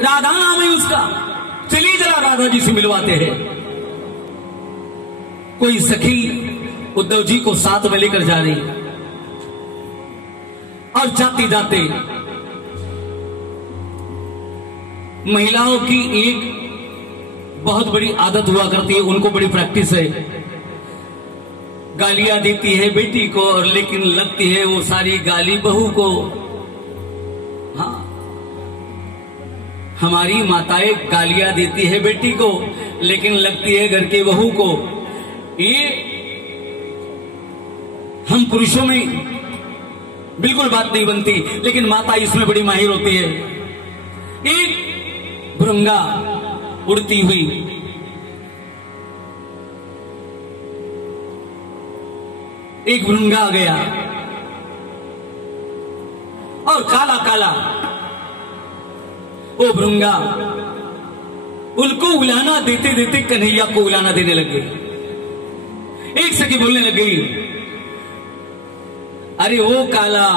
राधा नाम है उसका, चलिए जरा राधा जी से मिलवाते हैं। कोई सखी उद्धव जी को साथ में लेकर जा रही, और जाते जाते महिलाओं की एक बहुत बड़ी आदत हुआ करती है, उनको बड़ी प्रैक्टिस है, गालियां देती है बेटी को, और लेकिन लगती है वो सारी गाली बहू को। हाँ, हमारी माताएं गालियां देती है बेटी को, लेकिन लगती है घर के बहू को। ये हम पुरुषों में बिल्कुल बात नहीं बनती, लेकिन माता इसमें बड़ी माहिर होती है। एक भृंगा उड़ती हुई एक भृंगा आ गया, और काला काला वो भृंगा उनको उलाना देते देते कन्हैया को उलाना देने लग गई। एक सखी बोलने लग गई, अरे वो काला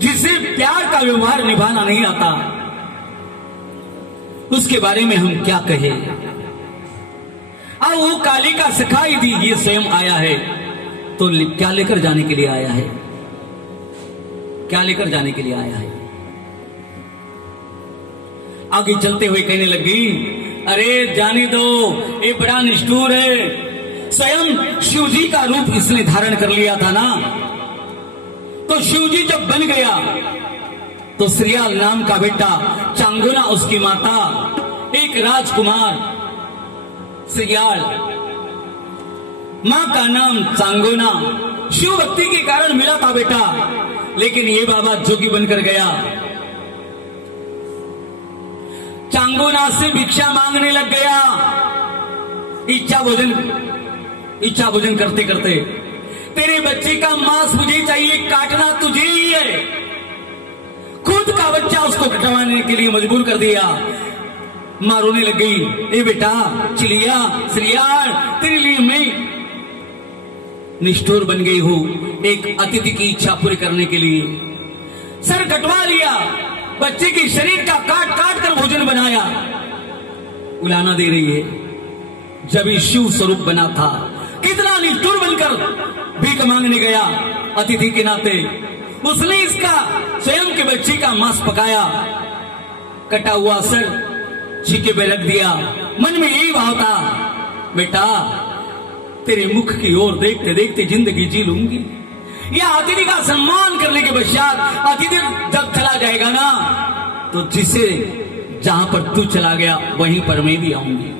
जिसे प्यार का व्यवहार निभाना नहीं आता, उसके बारे में हम क्या कहें। अब वो काली का सिखाई दी, ये स्वयं आया है, तो क्या लेकर जाने के लिए आया है, क्या लेकर जाने के लिए आया है। आगे चलते हुए कहने लगी, अरे जाने दो, ये बड़ा निष्ठुर है, स्वयं शिव जी का रूप इसने धारण कर लिया था ना, तो शिव जी जब बन गया तो श्रियाल नाम का बेटा, चांगुना उसकी माता, एक राजकुमार श्रियाल, मां का नाम चांगुना, शिव भक्ति के कारण मिला था बेटा, लेकिन ये बाबा जोगी बनकर गया। चांगुना से भिक्षा मांगने लग गया, इच्छा भोजन करते करते, तेरे बच्चे का मांस मुझे चाहिए, काटना तुझे ही है। खुद का बच्चा उसको कटवाने के लिए मजबूर कर दिया। मां रोने लग गई, ए बेटा चिलिया श्रियाल, तेरे लिए मैं निष्ठुर बन गई हूं, एक अतिथि की इच्छा पूरी करने के लिए सर कटवा लिया, बच्चे के शरीर का काट काट कर भोजन बनाया। उलाना दे रही है, जब ये शिव स्वरूप बना था, कितना निष्ठुर बनकर भीख मांगने गया अतिथि के नाते, उसने इसका स्वयं के बच्चे का मांस पकाया, कटा हुआ सर छीके पे रख दिया। मन में यही भाव था, बेटा तेरे मुख की ओर देखते देखते जिंदगी जी लूंगी। यह अतिथि का सम्मान करने के पश्चात अतिथि जब चला जाएगा ना, तो जिसे जहां पर तू चला गया वहीं पर मैं भी आऊंगी।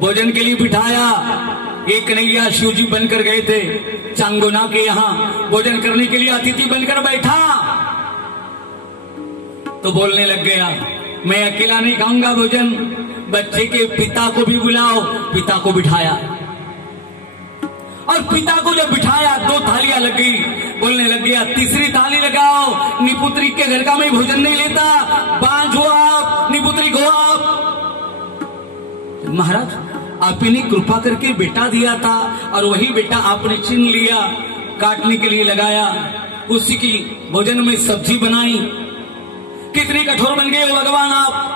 भोजन के लिए बिठाया, एक कन्हैया शिव जी बनकर गए थे चांगुना के यहां, भोजन करने के लिए अतिथि बनकर बैठा, तो बोलने लग गया, मैं अकेला नहीं खाऊंगा भोजन, बच्चे के पिता को भी बुलाओ। पिता को बिठाया, और पिता को जब बिठाया 2 थालियां लग गई, बोलने लग गया, तीसरी थाली लगाओ, निपुत्री के घर का मैं भोजन नहीं लेता, बांझ हो आप, निपुत्री को आप। महाराज आपने कृपा करके बेटा दिया था, और वही बेटा आपने छीन लिया, काटने के लिए लगाया, उसी की भोजन में सब्जी बनाई। कितने कठोर बन गए भगवान आप।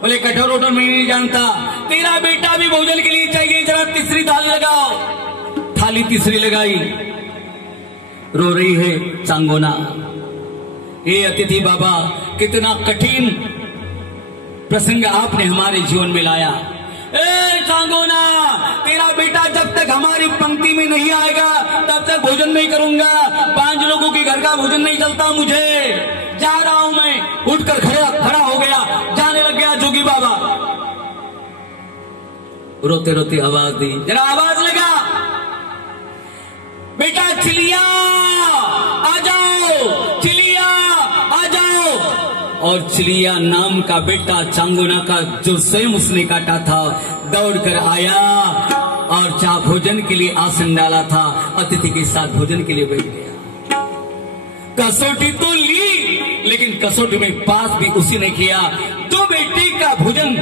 बोले कठोर वठोर मैं नहीं जानता, तेरा बेटा भी भोजन के लिए चाहिए, जरा तीसरी थाली लगाओ। थाली तीसरी लगाई, रो रही है चांगुना, ये अतिथि बाबा कितना कठिन प्रसंग आपने हमारे जीवन में लाया। ए चांगुना, तेरा बेटा जब तक हमारी पंक्ति में नहीं आएगा तब तक भोजन नहीं करूंगा, 5 लोगों के घर का भोजन नहीं चलता मुझे, जा रहा हूं मैं। उठकर खड़ा हो गया, जाने लग गया जोगी बाबा। रोते रोते आवाज दी, जरा आवाज लगा, बेटा चिलिया आ जाओ, चिलिया आ जाओ। और चिलिया नाम का बेटा चांगुना का, जो स्वयं उसने काटा था, दौड़कर आया और जहां भोजन के लिए आसन डाला था, अतिथि के साथ भोजन के लिए बैठ गया। कसौटी तो ली, लेकिन कसौटी में पास भी उसी ने किया। जो बेटे का भोजन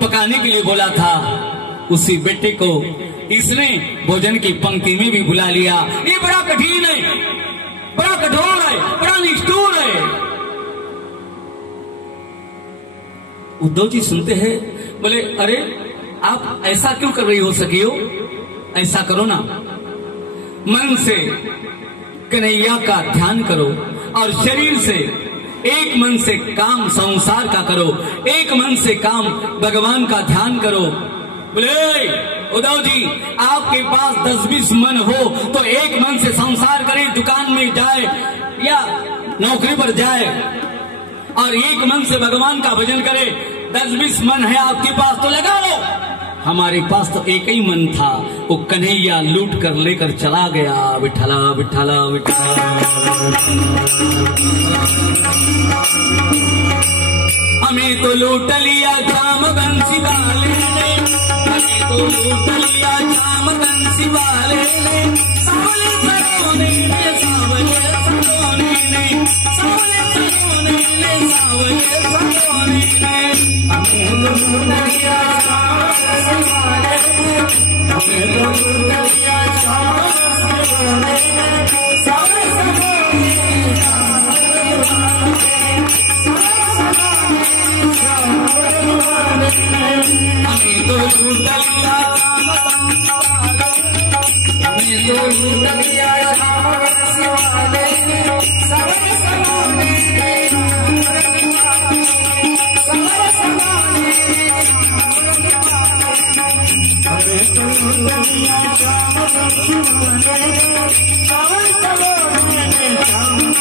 पकाने के लिए बोला था, उसी बेटे को इसने भोजन की पंक्ति में भी बुला लिया। ये बड़ा कठिन है, बड़ा कठोर है, बड़ा निष्ठुर उद्धव जी सुनते हैं, बोले अरे आप ऐसा क्यों कर रही हो सखियो, ऐसा करो ना, मन से कन्हैया का ध्यान करो और शरीर से एक मन से काम संसार का करो, एक मन से काम भगवान का ध्यान करो। बोले उद्धव जी आपके पास 10-20 मन हो तो एक मन से संसार करे, दुकान में जाए या नौकरी पर जाए और एक मन से भगवान का भजन करे। 10-20 मन है आपके पास तो लगा लो, हमारे पास तो एक ही मन था, वो कन्हैया लूट कर लेकर चला गया। विठला विठला विठला। हमें तो लूट लिया जाम बंसी वाले ने, हमें तो लूट लिया जाम बंसी वाले ने, सावले सरोने ने, सावले सरोने ने, सावले सरोने ने, सावले सरोने ने। हमें तो लूट लिया जाम बंसी वाले ने, हमें तो लूट लिया जाम बंसी वाले ने, सावले सरोने ने, सावले सरोने ने। हमें तो लूट लिया जाम बंसी वाले, हमें तो लूट लिया जाम बंसी वाले, सावले सरोने ने, सावले सरोने ने, हमें तो लूट लिया जाम बंसी वाले, सावले सरोने ने, सावले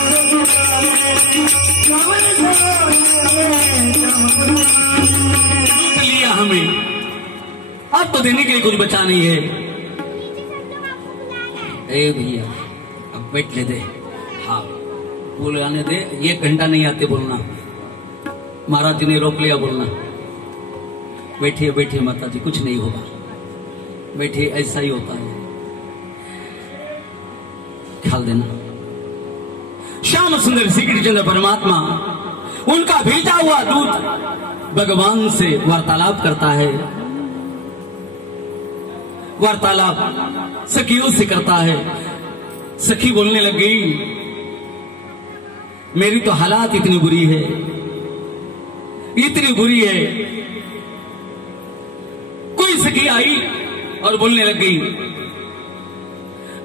सरोने ने। लूट लिया हमें, अब तो देने के लिए कुछ बचा नहीं है। ए भैया अब बैठ ले दे, हाँ बोलाने दे, 1 घंटा नहीं आते बोलना, महाराज जी ने रोक लिया बोलना। बैठिए बैठिए माता जी, कुछ नहीं होगा, बैठिए, ऐसा ही होता है, ख्याल देना। श्याम सुंदर श्री कृष्ण परमात्मा, उनका भेजा हुआ दूत भगवान से वार्तालाप करता है, वार्तालाप सखियों से करता है। सखी बोलने लग गई, मेरी तो हालात इतनी बुरी है, इतनी बुरी है। कोई सखी आई और बोलने लग गई,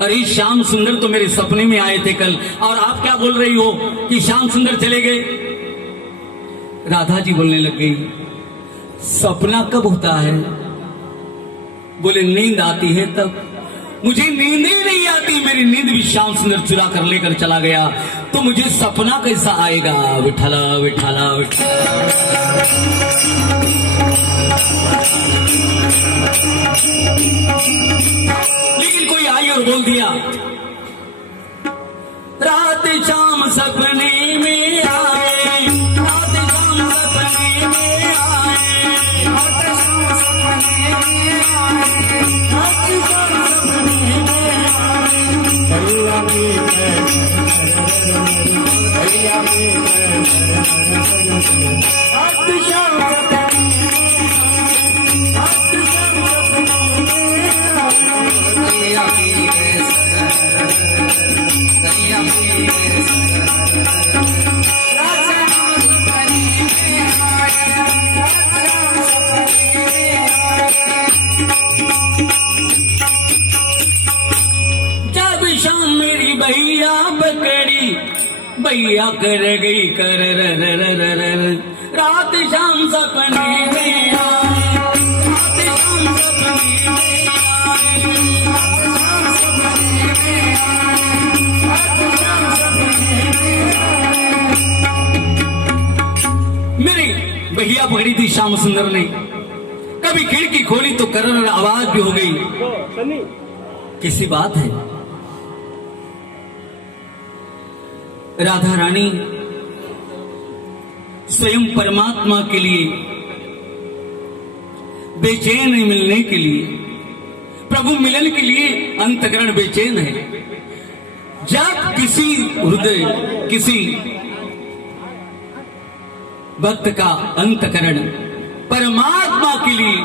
अरे श्याम सुंदर तो मेरे सपने में आए थे कल, और आप क्या बोल रही हो कि श्याम सुंदर चले गए। राधा जी बोलने लग गई, सपना कब होता है? बोले नींद आती है तब। मुझे नींद ही नहीं आती, मेरी नींद भी श्याम सुंदर चुरा कर लेकर चला गया, तो मुझे सपना कैसा आएगा? विठला विठला विठला। लेकिन कोई आई और बोल दिया, रात शाम सपने में आए, रात शाम सपने में आए, रात शाम सपने में आए, रात शाम सपने में आए। भैया रात शाम भैया पकड़ी, भैया कर गई कर रात शाम सपने में आए, रात शाम सपने में आए, रात शाम सपने में आए, रात शाम सपने में आए। मेरी भैया पकड़ी थी श्याम सुंदर ने, कभी खिड़की खोली तो करर आवाज भी हो गई। किसी बात है? राधा रानी स्वयं परमात्मा के लिए बेचैन मिलने के लिए, प्रभु मिलन के लिए अंतकरण बेचैन है। जब किसी हृदय, किसी भक्त का अंतकरण परमात्मा के लिए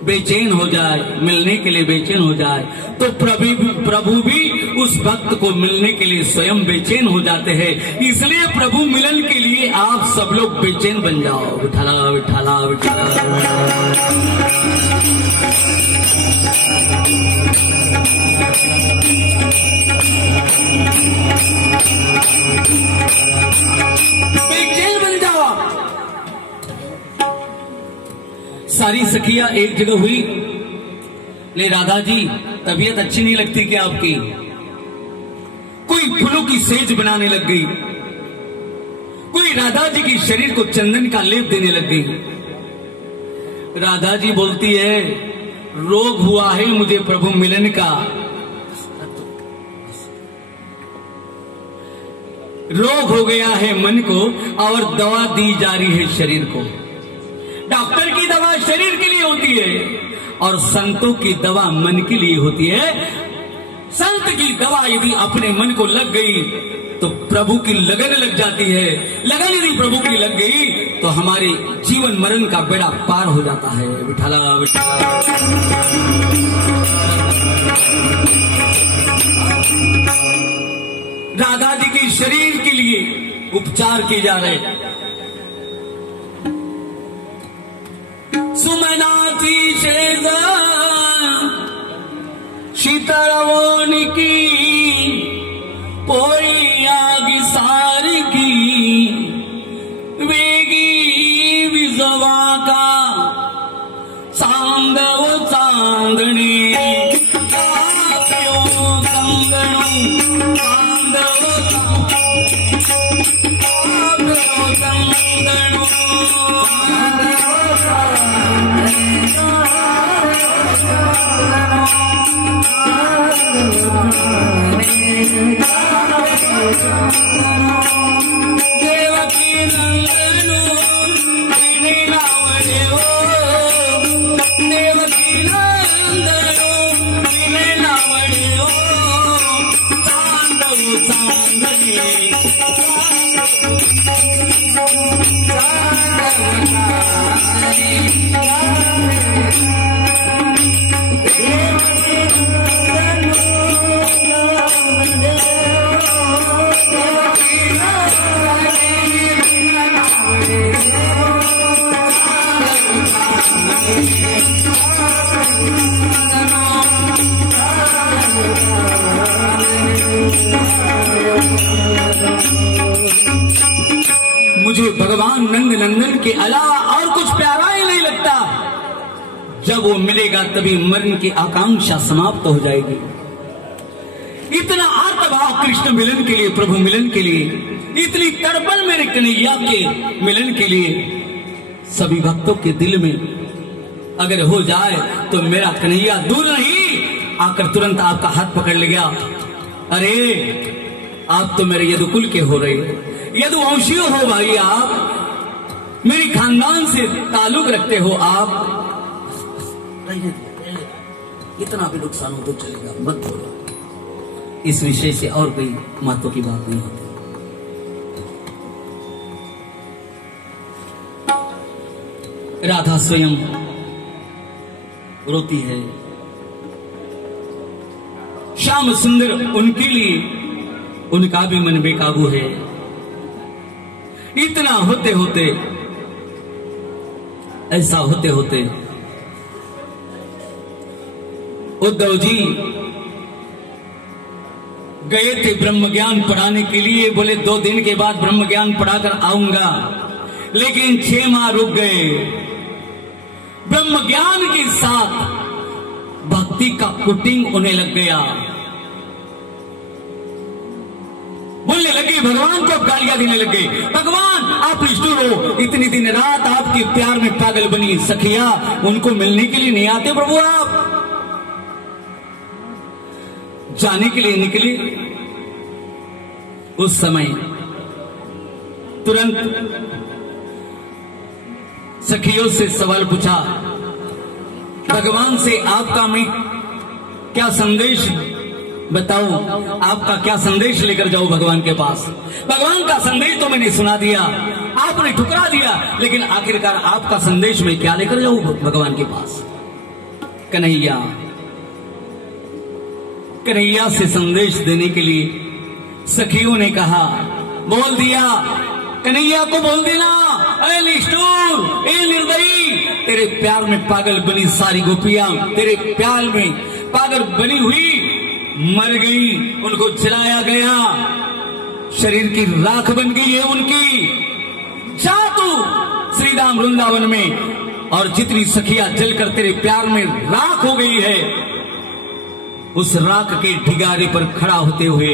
बेचैन हो जाए, मिलने के लिए बेचैन हो जाए, तो प्रभु भी उस भक्त को मिलने के लिए स्वयं बेचैन हो जाते हैं। इसलिए प्रभु मिलन के लिए आप सब लोग बेचैन बन जाओ। विठला विठला विठला। बेचैन बन जाओ। सारी सखियां एक जगह हुई, ले राधा जी तबीयत अच्छी नहीं लगती क्या आपकी? कोई फूलों की सेज बनाने लग गई, कोई राधा जी की शरीर को चंदन का लेप देने लग गई। राधा जी बोलती है, रोग हुआ है मुझे प्रभु मिलन का, रोग हो गया है मन को और दवा दी जा रही है शरीर को। डॉक्टर की दवा शरीर के लिए होती है और संतों की दवा मन के लिए होती है। संत की दवा यदि अपने मन को लग गई तो प्रभु की लगन लग जाती है। लगन यदि प्रभु की लग गई तो हमारे जीवन मरण का बेड़ा पार हो जाता है। विठला विठला। राधा जी के शरीर के लिए उपचार किए जा रहे। सुमनाथी शेष शीतलवोनी की पोई आगी सार की वेगी विजवा का सांगव चांदणी मुझे भगवान नंद नंदन के अलावा और कुछ प्यारा ही नहीं लगता। जब वो मिलेगा तभी मरण की आकांक्षा समाप्त हो जाएगी। इतना आर्तभाव कृष्ण मिलन के लिए, प्रभु मिलन के लिए, इतनी तड़पन मेरे कन्हैया के मिलन के लिए सभी भक्तों के दिल में अगर हो जाए तो मेरा कन्हैया दूर नहीं आकर तुरंत आपका हाथ पकड़ लेगा। अरे आप तो मेरे यदुकुल के हो रहे, यदुवंशी हो भाई, आप मेरी खानदान से ताल्लुक रखते हो। आप इतना भी नुकसान हो तो चलेगा, मत बोलो। इस विषय से और कोई महत्व की बात नहीं होती। राधा स्वयं रोती है। श्याम सुंदर उनके लिए, उनका भी मन बेकाबू है। इतना होते होते, ऐसा होते होते उद्धव जी गए थे ब्रह्म ज्ञान पढ़ाने के लिए। बोले 2 दिन के बाद ब्रह्म ज्ञान पढ़ाकर आऊंगा, लेकिन 6 माह रुक गए। ब्रह्म ज्ञान के साथ भक्ति का कुटिंग उन्हें लग गया। बोलने लगे, भगवान को गालियां देने लग गए। भगवान आप निष्ठुर हो, इतनी दिन रात आपके प्यार में पागल बनी सखिया, उनको मिलने के लिए नहीं आते प्रभु? आप जाने के लिए निकले। उस समय तुरंत सखियों से सवाल पूछा, भगवान से आपका मैं क्या संदेश बताऊं, आपका क्या संदेश लेकर जाऊं भगवान के पास? भगवान का संदेश तो मैंने सुना दिया, आपने ठुकरा दिया, लेकिन आखिरकार आपका संदेश मैं क्या लेकर जाऊं भगवान के पास? कन्हैया कन्हैया से संदेश देने के लिए सखियों ने कहा, बोल दिया, कन्हैया को बोल देना, ए निष्ठुर, ए निर्दयी, तेरे प्यार में पागल बनी सारी गोपियां तेरे प्यार में पागल बनी हुई मर गई, उनको जलाया गया, शरीर की राख बन गई है उनकी। जा तू श्रीधाम वृंदावन में, और जितनी सखियां जलकर तेरे प्यार में राख हो गई है, उस राख के ठिकाने पर खड़ा होते हुए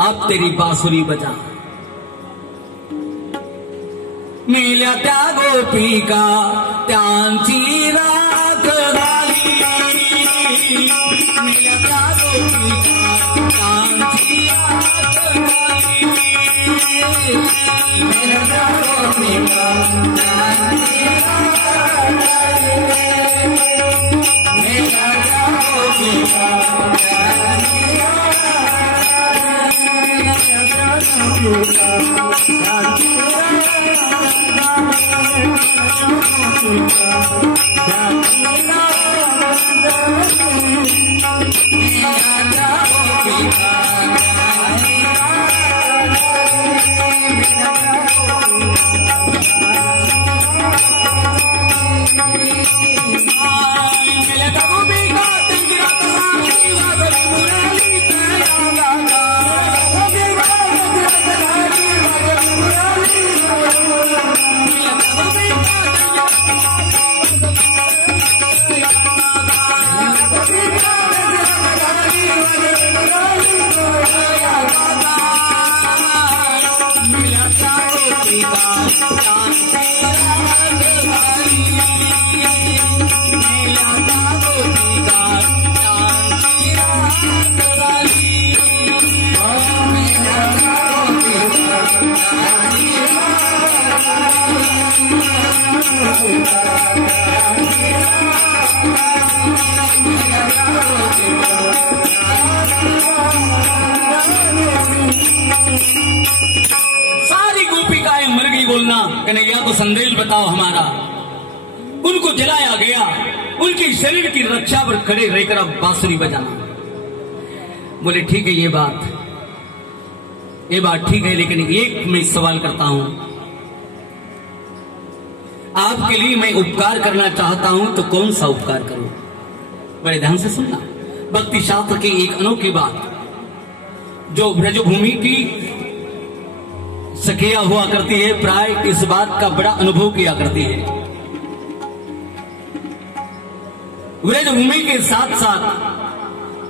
अब तेरी बांसुरी बजा। मेल्या त्या गोपी का त्यांची राख झाली, मेल्या त्या गोपी का त्यांची राख झाली, मेल्या त्या गोपी का त्यांची राख झाली, मेल्या त्या गोपी का त्यांची सारी गोपिकाएं मर गई बोलना, कन्हैया को संदेश बताओ हमारा। उनको जलाया गया, उनकी शरीर की रक्षा पर खड़े रहकर अब बांसुरी बजाना। बोले ठीक है, ये बात ठीक है, लेकिन एक मैं सवाल करता हूं, आपके लिए मैं उपकार करना चाहता हूं, तो कौन सा उपकार करूं? बड़े ध्यान से सुनना, भक्ति शास्त्र की एक अनोखी बात, जो ब्रजभूमि की सखिया हुआ करती है, प्राय इस बात का बड़ा अनुभव किया करती है। ब्रजभूमि के साथ साथ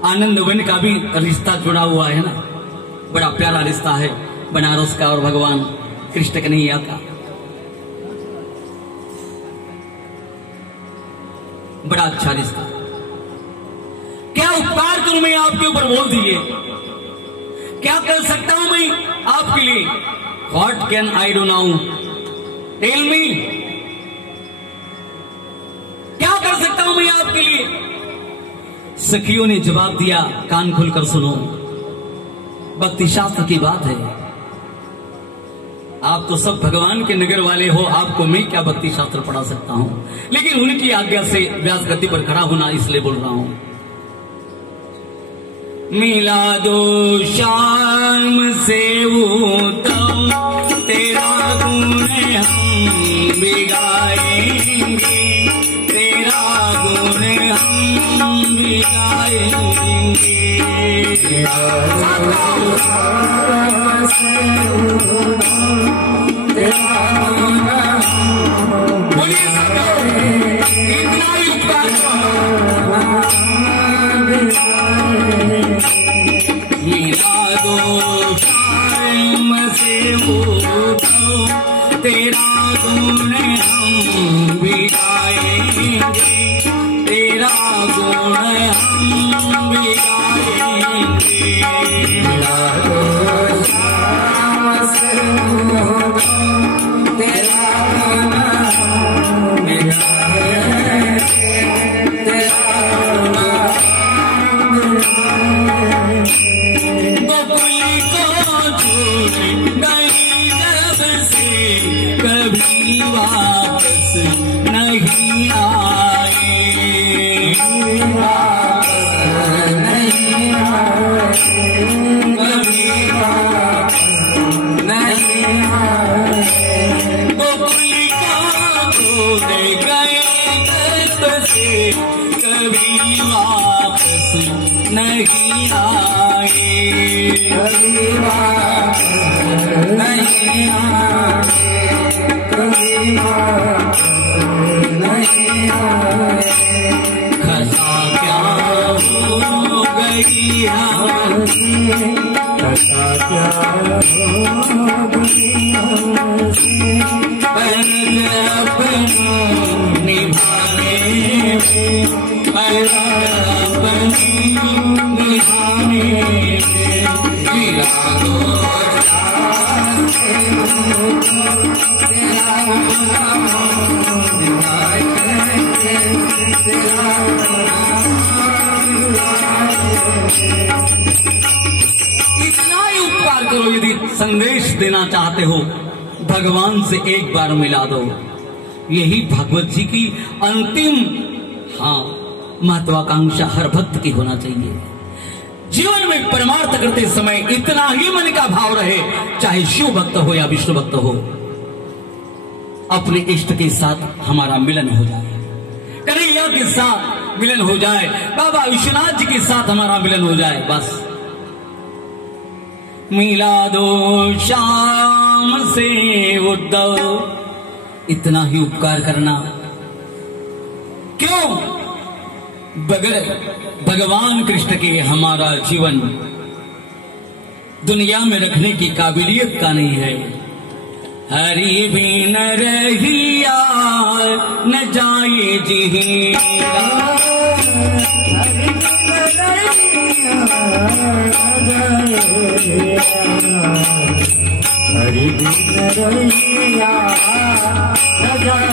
आनंद वन का भी रिश्ता जुड़ा हुआ है ना, बड़ा प्यारा रिश्ता है बनारस का और भगवान कृष्ण कन्हैया का, बड़ा अच्छा रिश्ता। क्या उपकार करूं मैं आपके ऊपर, बोल दीजिए, क्या कर सकता हूं मैं आपके लिए? What can I do now? Tell me, क्या कर सकता हूं मैं आपके लिए? सखियों ने जवाब दिया, कान खोलकर सुनो, भक्ति शास्त्र की बात है, आप तो सब भगवान के नगर वाले हो, आपको मैं क्या भक्ति शास्त्र पढ़ा सकता हूं, लेकिन उनकी आज्ञा से व्यास गति पर खड़ा होना इसलिए बोल रहा हूं। मिला दो शाम से उत्तम तेरा गुण हम भी गाएंगे, तेरा गुण हम भी गाएंगे। बोलिए इतना ही उपकार मिला दो शाम से उठो, तेरा गुण हम भी गाएंगे, तेरा गुण हम भी गाएंगे। मिला दो शाम से उठो, तेरा गुण हम भी गाएंगे, तेरा गुण हम बबुली को छोड़ गई जब से, कभी वापस नहीं आए। कभी बात नहीं आए, कभी बात नहीं आए। खसा क्या हो गई हमसे, खसा क्या हो गई हमसे। निभाने इतना ही उपकार करो। यदि संदेश देना चाहते हो भगवान से एक बार मिला दो। यही भगवत जी की अंतिम महत्वाकांक्षा हर भक्त की होना चाहिए। जीवन में परमार्थ करते समय इतना ही मन का भाव रहे, चाहे शिव भक्त हो या विष्णु भक्त हो, अपने इष्ट के साथ हमारा मिलन हो जाए, कन्हैया के साथ मिलन हो जाए, बाबा विश्वनाथ जी के साथ हमारा मिलन हो जाए। बस मिला दो श्याम से उद्धव, इतना ही उपकार करना। क्यों? बगैर भगवान कृष्ण के हमारा जीवन दुनिया में रखने की काबिलियत का नहीं है। हरि बिन रहिया न जाए जीरा, हरि बिन रहिया हरि बिन रहिया न जाए,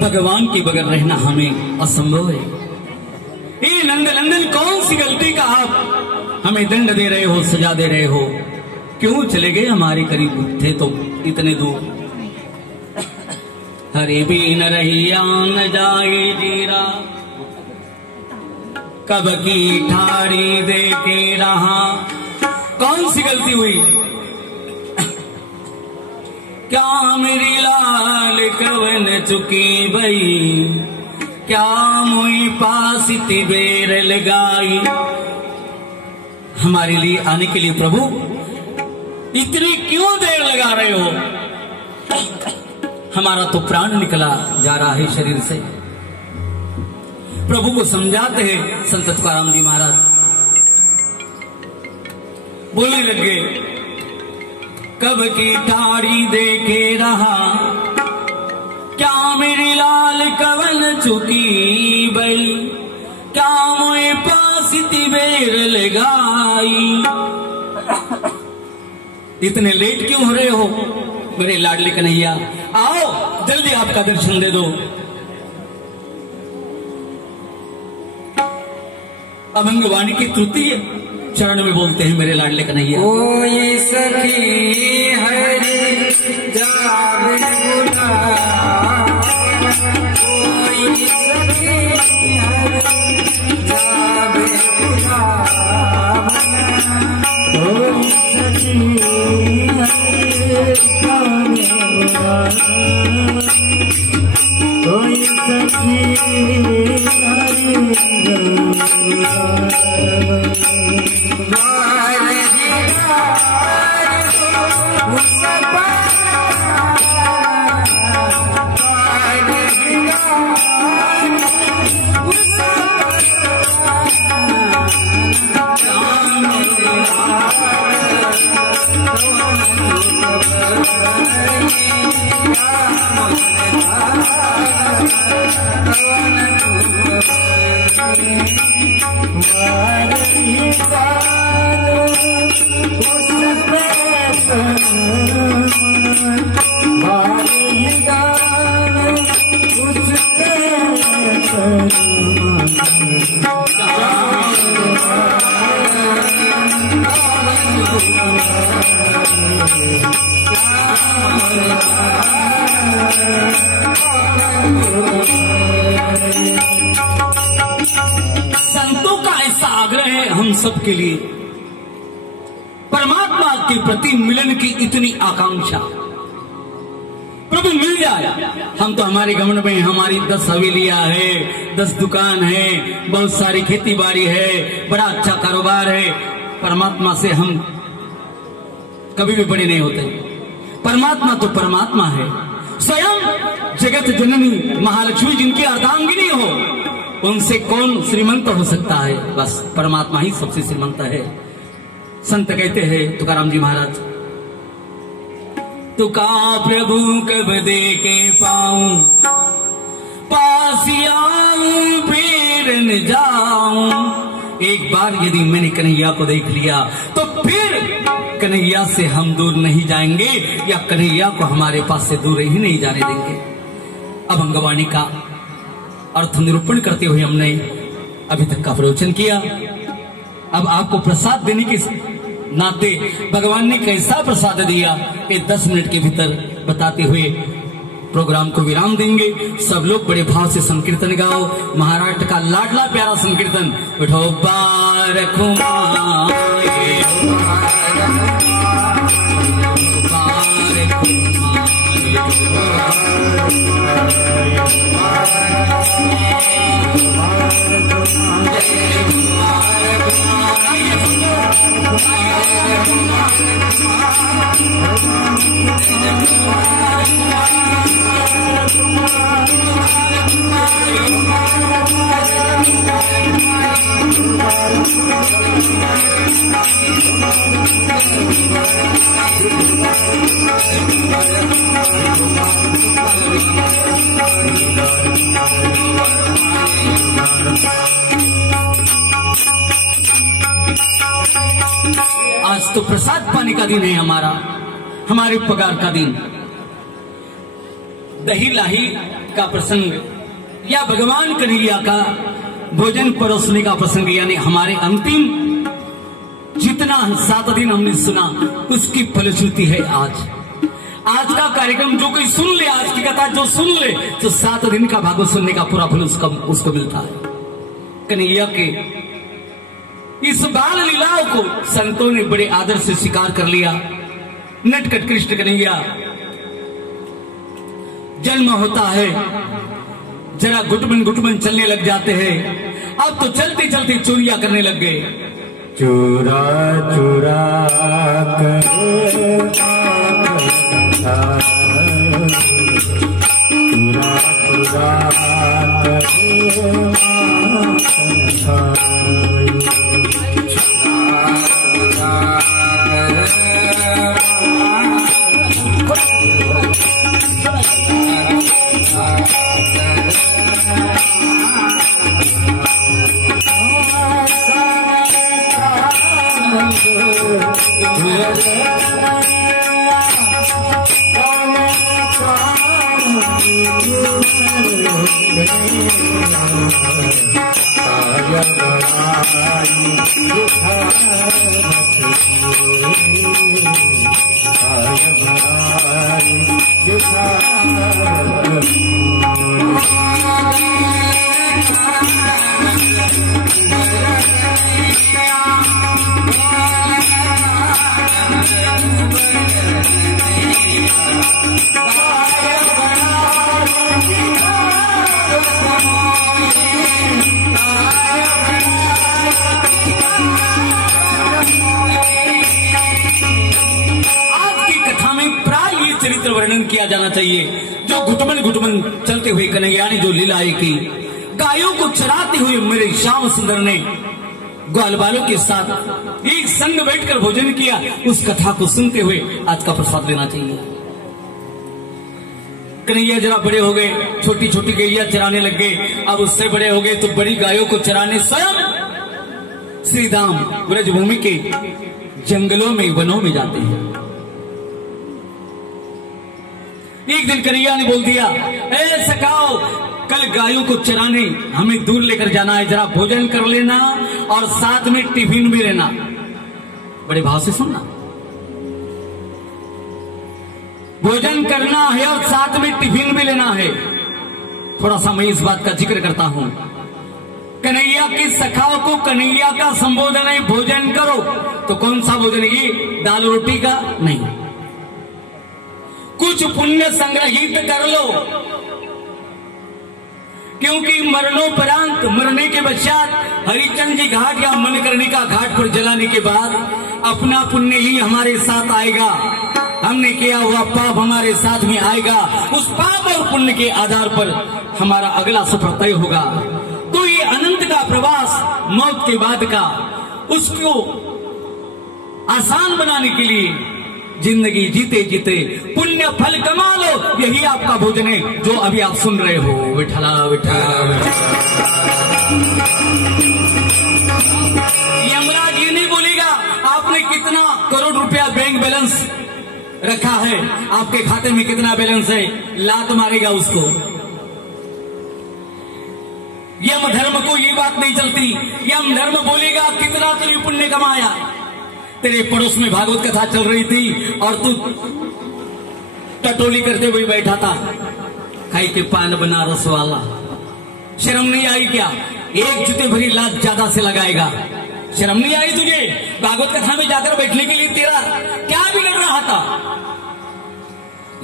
भगवान के बगैर रहना हमें असंभव है। ये नंदन कौन सी गलती का आप हमें दंड दे रहे हो, सजा दे रहे हो? क्यों चले गए? हमारे करीब थे तो इतने दूर। हरि बिन रहिया न जाए जीरा, कब की ठाड़ी दे के रहा। कौन सी गलती हुई? क्या मेरी लाल कवन चुकी बई, क्या मुई पास तिबेर लगाई। हमारे लिए आने के लिए प्रभु इतनी क्यों देर लगा रहे हो? हमारा तो प्राण निकला जा रहा है शरीर से। प्रभु को समझाते हैं संत तुकाराम जी महाराज। बोलने लग गए, कब की ठाड़ी दे के रहा, क्या मेरी लाल कवन चुकी बई, क्या मोए पास तिबेर लगाई। इतने लेट क्यों हो रहे हो मेरे लाडले कन्हैया? आओ जल्दी आपका दर्शन दे दो। अभंगवाणी की तृतीय चरण में बोलते हैं मेरे लाडले कन्हैया। कोई सखी हरि जावे बुला, कोई सखी हरि जावे बुला, कोई सखी हरि जावे बुला, कोई सखी हरि जावे बुला। हम सब के लिए परमात्मा के प्रति मिलन की इतनी आकांक्षा, प्रभु मिल जाए। हम तो हमारे गमन में हमारी 10 हवेलियां है, 10 दुकान है, बहुत सारी खेती बाड़ी है, बड़ा अच्छा कारोबार है। परमात्मा से हम कभी भी बड़े नहीं होते। परमात्मा तो परमात्मा है, स्वयं जगत जननी महालक्ष्मी जिनकी अर्धांगिनी हो, उनसे कौन श्रीमंत हो सकता है? बस परमात्मा ही सबसे श्रीमंत है। संत कहते हैं तुकाराम जी महाराज, तुका प्रभु कब देखे पाऊं, पास आऊं फिर न जाऊं। एक बार यदि मैंने कन्हैया को देख लिया तो फिर कन्हैया से हम दूर नहीं जाएंगे, या कन्हैया को हमारे पास से दूर ही नहीं जाने देंगे। अब अंगवाणी का अर्थ निरूपण करते हुए हमने अभी तक का प्रवचन किया। अब आपको प्रसाद देने के नाते भगवान ने कैसा प्रसाद दिया ये 10 मिनट के भीतर बताते हुए प्रोग्राम को विराम देंगे। सब लोग बड़े भाव से संकीर्तन गाओ। महाराष्ट्र का लाडला प्यारा संकीर्तन, विठोबा रखुमाए आज तो प्रसाद पाने का दिन है हमारा, हमारे पगार का दिन। दही लाही का प्रसंग या भगवान कन्हैया का भोजन परोसने का प्रसंग, यानी हमारे अंतिम जितना 7 दिन हमने सुना उसकी फलश्रुति है आज। आज का कार्यक्रम जो कोई सुन ले, आज की कथा जो सुन ले, तो 7 दिन का भागवत सुनने का पूरा फल उसको मिलता है। कन्हैया के इस बाल लीलाओं को संतों ने बड़े आदर से स्वीकार कर लिया। नटखट कृष्ण कन्हैया जन्म होता है, जरा घुटमन चलने लग जाते हैं। अब तो चलते चलते चोरियां करने लग गए। चोरा चोरा वर्णन किया जाना चाहिए। जो घुटमन चलते हुए कन्हैया ने जो लीलाएं की, गायों को चराते हुए मेरे श्याम सुंदर ने ग्वाल बालों के साथ एक संग बैठकर भोजन किया, उस कथा को सुनते हुए आज का प्रसाद लेना चाहिए। कन्हैया जरा बड़े हो गए, छोटी छोटी गैया चराने लग गए। अब उससे बड़े हो गए तो बड़ी गायों को चराने स्वयं श्री धाम ब्रजभूमि के जंगलों में, वनों में जाते हैं। एक दिन कन्हैया ने बोल दिया, ए सखाओ, कल गायों को चराने हमें दूर लेकर जाना है, जरा भोजन कर लेना और साथ में टिफिन भी लेना। बड़े भाव से सुनना, भोजन करना है और साथ में टिफिन भी लेना है। थोड़ा सा मैं इस बात का जिक्र करता हूं। कन्हैया की सखाओं को कन्हैया का संबोधन है, भोजन करो। तो कौन सा भोजन? ये दाल रोटी का नहीं, कुछ पुण्य संग्रहित कर लो, क्योंकि मरणोपरांत, मरने के पश्चात हरिचंद जी घाट या मणिकर्णिका घाट पर जलाने के बाद अपना पुण्य ही हमारे साथ आएगा। हमने किया हुआ पाप हमारे साथ में आएगा। उस पाप और पुण्य के आधार पर हमारा अगला सफर तय होगा। तो ये अनंत का प्रवास, मौत के बाद का, उसको आसान बनाने के लिए जिंदगी जीते जीते पुण्य फल कमा लो, यही आपका भोजन है जो अभी आप सुन रहे हो। विठला विठला यमराज ये नहीं बोलेगा आपने कितना करोड़ रुपया बैंक बैलेंस रखा है, आपके खाते में कितना बैलेंस है, लात मारेगा उसको। यम धर्म को ये बात नहीं चलती। यम धर्म बोलेगा कितना तूने पुण्य कमाया। तेरे पड़ोस में भागवत कथा चल रही थी और तू टटोली करते हुए बैठा था, खाई के पान बनारस वाला। शर्म नहीं आई क्या? एक जूते भरी लात ज्यादा से लगाएगा। शर्म नहीं आई तुझे? भागवत कथा में जाकर बैठने के लिए तेरा क्या बिगड़ रहा था?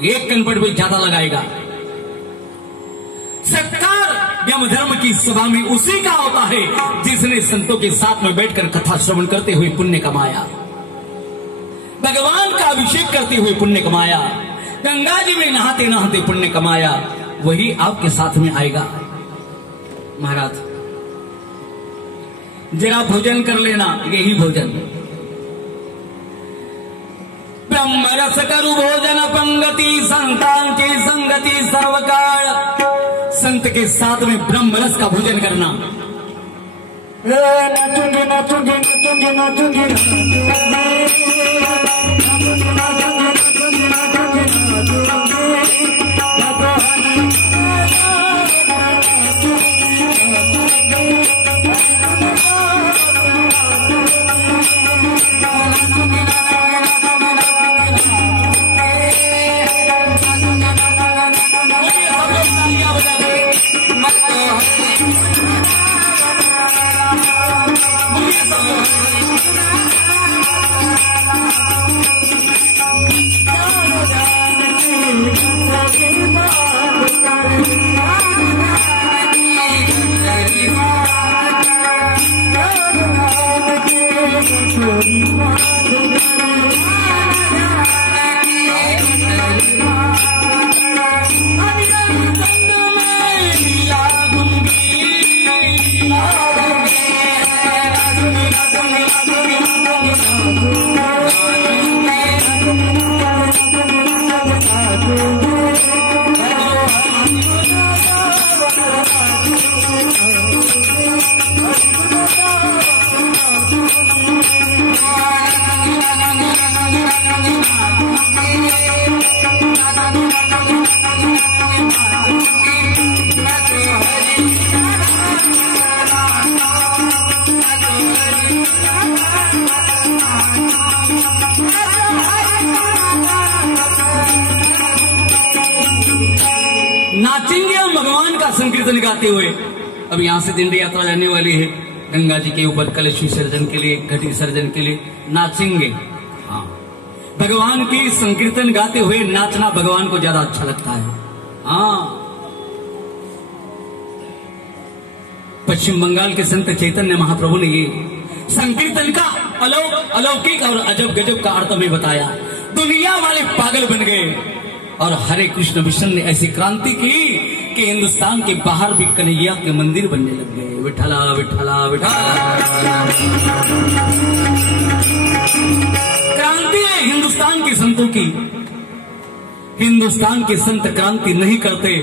एक कनपट भी ज्यादा लगाएगा। सत्कार यम धर्म की सभा में उसी का होता है जिसने संतों के साथ में बैठकर कथा श्रवण करते हुए पुण्य कमाया, भगवान का अभिषेक करते हुए पुण्य कमाया, गंगा जी में नहाते नहाते पुण्य कमाया, वही आपके साथ में आएगा। महाराज जरा भोजन कर लेना, यही भोजन। ब्रह्म रस करु भोजन पंगति, संतान की संगति सर्वकाल। संत के साथ में ब्रह्म रस का भोजन करना। नाचूंगी नाचूंगी नाचूंगी नाचूंगी नाचेंगे हम भगवान का संकीर्तन गाते हुए। अब यहाँ से दंडी यात्रा जाने वाली है गंगा जी के ऊपर कलश विसर्जन के लिए, घट विसर्जन के लिए नाचेंगे। हाँ, भगवान की संकीर्तन गाते हुए नाचना भगवान को ज्यादा अच्छा लगता है। हाँ, पश्चिम बंगाल के संत चैतन्य महाप्रभु ने ये संकीर्तन का अलौकिक और अजब गजब का अर्थ में बताया। दुनिया वाले पागल बन गए और हरे कृष्ण मिशन ने ऐसी क्रांति की कि हिंदुस्तान के बाहर भी कन्हैया के मंदिर बनने लग गए। विठला विठला विठला। क्रांति है हिंदुस्तान के संतों की। हिंदुस्तान के संत क्रांति नहीं करते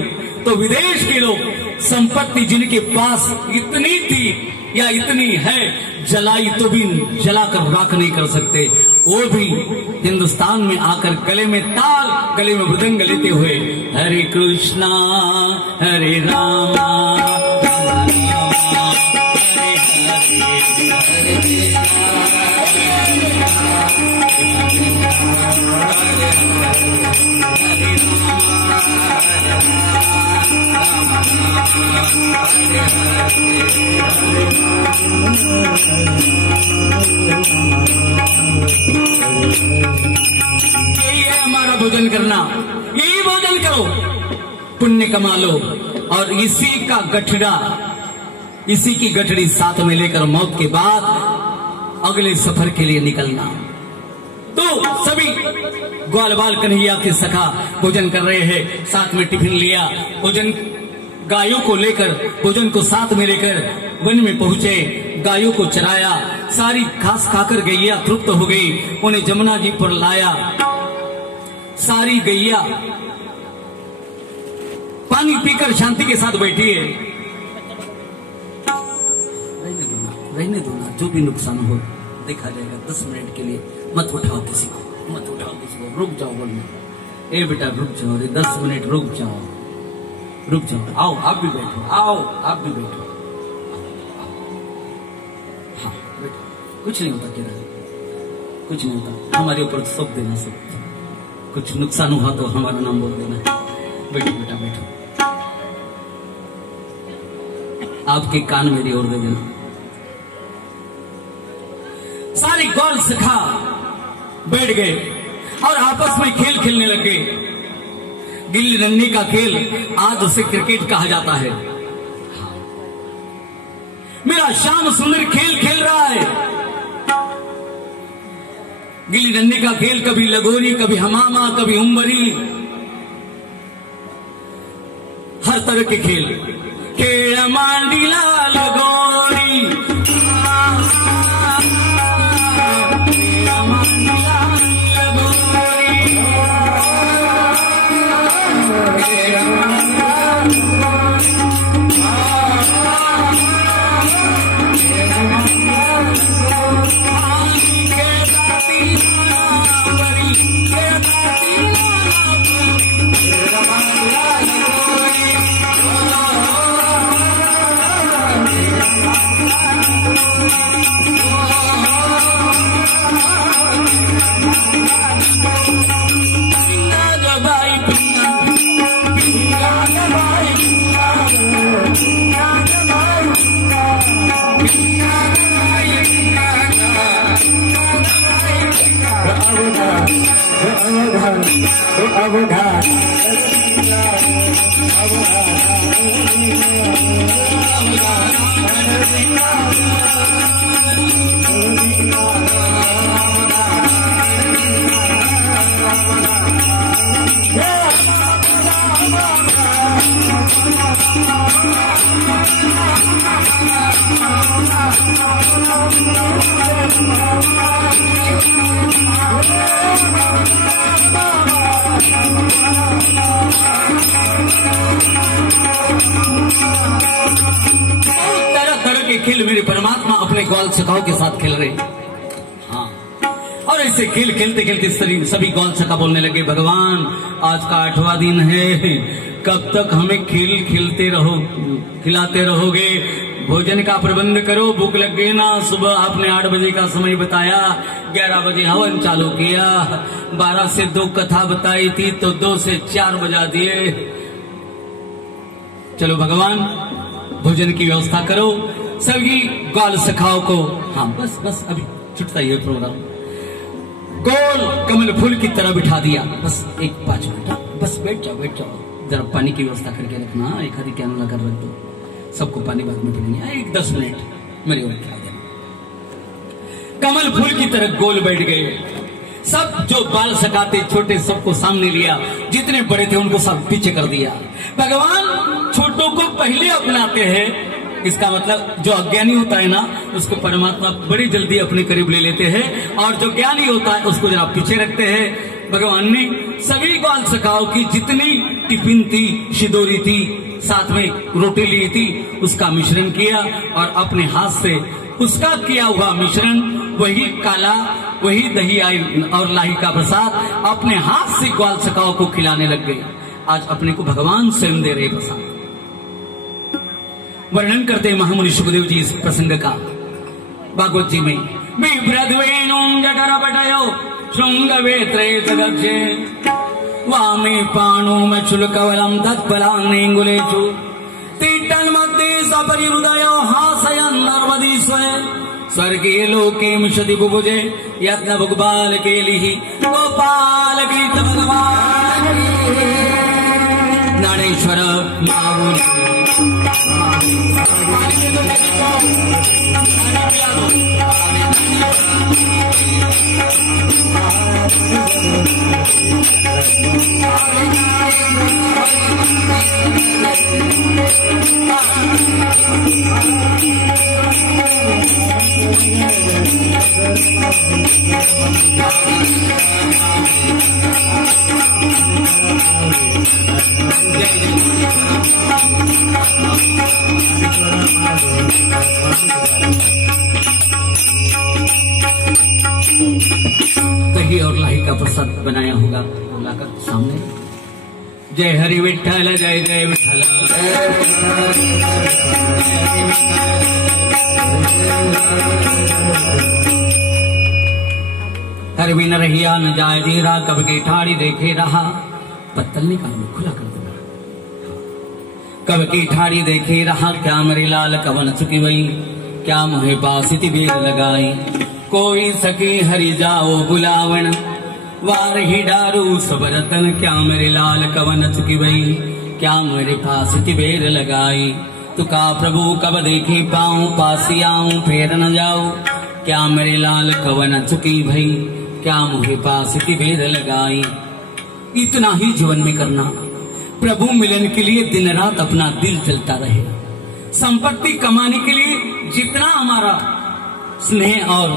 तो विदेश के लोग संपत्ति जिनके पास इतनी थी या इतनी है, जलाई तो भी जलाकर राख नहीं कर सकते, वो भी हिंदुस्तान में आकर गले में ताल, गले में मृदंग लेते हुए हरे कृष्णा हरे रामा हरे रामा हरे हरे हरे कृष्णा हरे है हमारा भोजन करना, यही भोजन करो, पुण्य कमा लो और इसी का गठड़ा, इसी की गठड़ी साथ में लेकर मौत के बाद अगले सफर के लिए निकलना। तो सभी ग्वाल बाल कन्हैया के सखा भोजन कर रहे हैं, साथ में टिफिन लिया, भोजन गायों को लेकर, भोजन को साथ में लेकर वन में पहुंचे, गायों को चराया, सारी घास खाकर गैया तृप्त हो गई, उन्हें जमुना जी पर लाया। सारी गैया पानी पीकर शांति के साथ बैठी है। रहने दो ना, जो भी नुकसान हो देखा जाएगा। 10 मिनट के लिए मत उठाओ किसी को, मत उठाओ किसी को, रुक जाओ बोलने। ए बेटा रुक जाओ रे, 10 मिनट रुक जाओ, रुक जाओ। आओ आप भी बैठो, आओ आप भी बैठो। हाँ बैठो, कुछ नहीं होता किरण, कुछ नहीं होता, हमारे ऊपर सब देना, सब कुछ नुकसान हुआ तो हमारा नाम बोल देना। बैठो बेटा बैठो, आपके कान मेरी ओर दे देना। सारी गौर सखा बैठ गए और आपस में खेल खेलने लग गए। गिल्ली डंडी का खेल, आज उसे क्रिकेट कहा जाता है। मेरा श्याम सुंदर खेल खेल रहा है। गिल्ली डंडी का खेल, कभी लगोरी, कभी हमामा, कभी उम्बरी, हर तरह के खेल। खेल मांडीला लगोरी, खेल मेरे परमात्मा अपने ग्वाल सखाओं के साथ खेल रहे। हाँ, और ऐसे खेल खेलते खेलते सभी ग्वाल सखा बोलने लगे, भगवान आज का 8वां दिन है, कब तक हमें खेल खेलते रहो, खिलाते रहोगे? भोजन का प्रबंध करो, भूख लग गई ना। सुबह आपने 8 बजे का समय बताया, 11 बजे हवन चालू किया, 12 से 2 कथा बताई थी तो 2 से 4 बजा दिए। चलो भगवान भोजन की व्यवस्था करो। सभी ग्वाल सखाओं को, हाँ बस बस अभी छुटता ही है प्रोग्राम, गोल कमल फूल की तरह बिठा दिया। बस एक 5 मिनट, बस बैठ जाओ बैठ जाओ, जरा पानी की व्यवस्था करके रखना, एक आधी कैन कर रख दो, सबको पानी बाद में पिलेंगे। एक 10 मिनट मेरे ओर ख्याल देना। कमल फूल की तरह गोल बैठ गए। सब जो बाल सकाते छोटे सबको सामने लिया, जितने बड़े थे उनको सब पीछे कर दिया। भगवान छोटों को पहले अपनाते हैं, इसका मतलब जो अज्ञानी होता है ना उसको परमात्मा बड़ी जल्दी अपने करीब ले लेते हैं, और जो ज्ञानी होता है उसको जरा पीछे रखते हैं। भगवान ने सभी ग्वाल सखाओं की जितनी टिफिन थी, शिदोरी थी, साथ में रोटी ली थी, उसका मिश्रण किया और अपने हाथ से उसका किया हुआ मिश्रण, वही काला, वही दही और लाही का प्रसाद अपने हाथ से ग्वाल सखाओं को खिलाने लग गए। आज अपने को भगवान स्वयं दे रहे प्रसाद। वर्णन करते महामुनि सुखदेव जी इस प्रसंग का भागवत जी में। वामे पाणो मचुल कवलम तत्फलान्नेंगुलेषु परिहृदय हासयन् नर्मदी स्वयं स्वर्गीय लोके मिषति बुभुजे यत्न भुगबाल केलिहि गोपाल गीत भगवान ज्ञानेश्वर दही और लाही का प्रसाद बनाया होगा लाकर सामने। जय हरि विठ्ठल जय जय विठ्ठल हर बिन रहिया न जाय जीरा कब के ठाड़ी देखे रहा पत्तल निकाल में खुला कर देना कब की ठाड़ी देखे रहा क्या मेरी लाल कवन चुकी वही क्या मुहे पासिति बेर लगाई कोई सकी हरि जाओ बुलावन वार ही डारू सब रतन क्या मेरे लाल कवन चुकी वही क्या मेरे पास बेर लगाई तू का प्रभु कब देखी पाऊं पासी आऊं फेर न जाऊं क्या मेरे लाल कवन चुकी भई क्या मुझे पास बेर लगाई। इतना ही जीवन में करना प्रभु मिलन के लिए दिन रात अपना दिल चलता रहे। संपत्ति कमाने के लिए जितना हमारा स्नेह और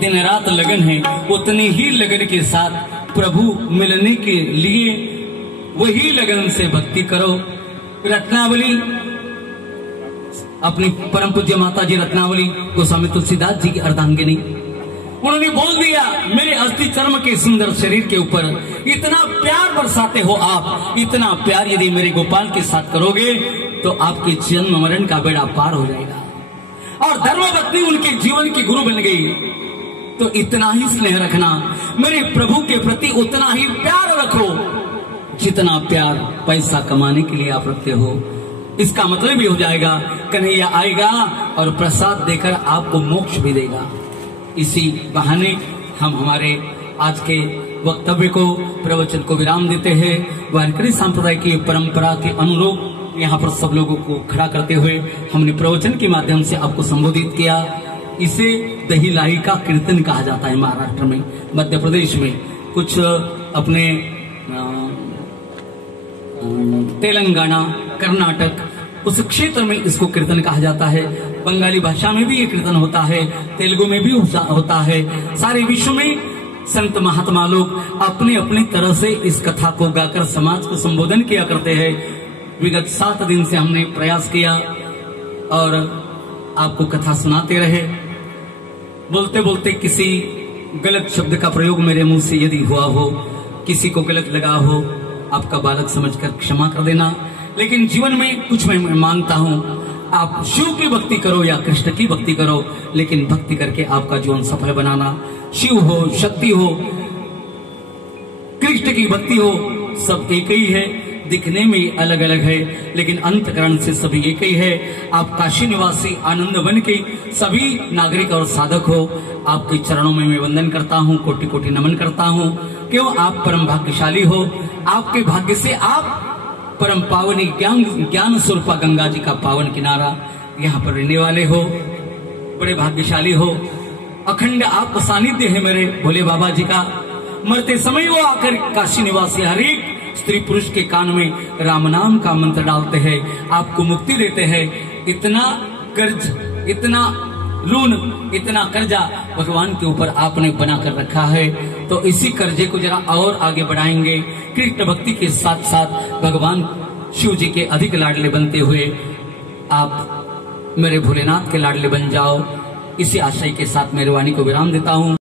दिन रात लगन है उतनी ही लगन के साथ प्रभु मिलने के लिए वही लगन से भक्ति करो। रत्नावली अपनी परम पूज्य माता जी रत्नावली गोस्वामी तुलसीदास जी की अर्धांगिनी उन्होंने बोल दिया मेरे अस्थि चर्म के सुंदर शरीर के ऊपर इतना प्यार बरसाते हो आप, इतना प्यार यदि मेरे गोपाल के साथ करोगे तो आपके जन्म मरण का बेड़ा पार हो जाएगा। और धर्मपत्नी उनके जीवन की गुरु बन गई। तो इतना ही स्नेह रखना मेरे प्रभु के प्रति, उतना ही प्यार रखो जितना प्यार पैसा कमाने के लिए आप रखते हो। इसका मतलब भी हो जाएगा कन्हैया आएगा और प्रसाद देकर आपको मोक्ष भी देगा। इसी बहाने हम हमारे आज के वक्तव्य को प्रवचन को विराम देते हैं। वारकरी संप्रदाय की परंपरा के अनुरूप यहाँ पर सब लोगों को खड़ा करते हुए हमने प्रवचन के माध्यम से आपको संबोधित किया। इसे दही लाही का कीर्तन कहा जाता है। महाराष्ट्र में, मध्य प्रदेश में, कुछ अपने तेलंगाना, कर्नाटक उस क्षेत्र में इसको कीर्तन कहा जाता है। बंगाली भाषा में भी ये कीर्तन होता है, तेलुगु में भी होता है। सारे विश्व में संत महात्मा लोग अपने अपने तरह से इस कथा को गाकर समाज को संबोधन किया करते हैं। विगत 7 दिन से हमने प्रयास किया और आपको कथा सुनाते रहे। बोलते बोलते किसी गलत शब्द का प्रयोग मेरे मुंह से यदि हुआ हो, किसी को गलत लगा हो, आपका बालक समझकर क्षमा कर देना। लेकिन जीवन में कुछ मैं मांगता हूं, आप शिव की भक्ति करो या कृष्ण की भक्ति करो, लेकिन भक्ति करके आपका जीवन सफल बनाना। शिव हो, शक्ति हो, कृष्ण की भक्ति हो, सब एक ही है। दिखने में अलग अलग है लेकिन अंतकरण से सभी एक ही है। आप काशी निवासी आनंद वन के सभी नागरिक और साधक हो। आपके चरणों में मैं वंदन करता हूँ, कोटि कोटि नमन करता हूँ। क्यों? आप परम भाग्यशाली हो। आपके भाग्य से आप परम पावनी ज्ञान स्वरूपा गंगा जी का पावन किनारा यहाँ पर रहने वाले हो। बड़े भाग्यशाली हो। अखंड आपका सानिध्य है मेरे भोले बाबा जी का। मरते समय वो आकर काशी निवासी हर एक स्त्री पुरुष के कान में राम नाम का मंत्र डालते हैं, आपको मुक्ति देते हैं। इतना कर्ज, इतना ऋण, इतना कर्जा भगवान के ऊपर आपने बना कर रखा है। तो इसी कर्जे को जरा और आगे बढ़ाएंगे। कृष्ण भक्ति के साथ साथ भगवान शिव जी के अधिक लाडले बनते हुए आप मेरे भोलेनाथ के लाडले बन जाओ। इसी आशय के साथ मेरी वाणी को विराम देता हूँ।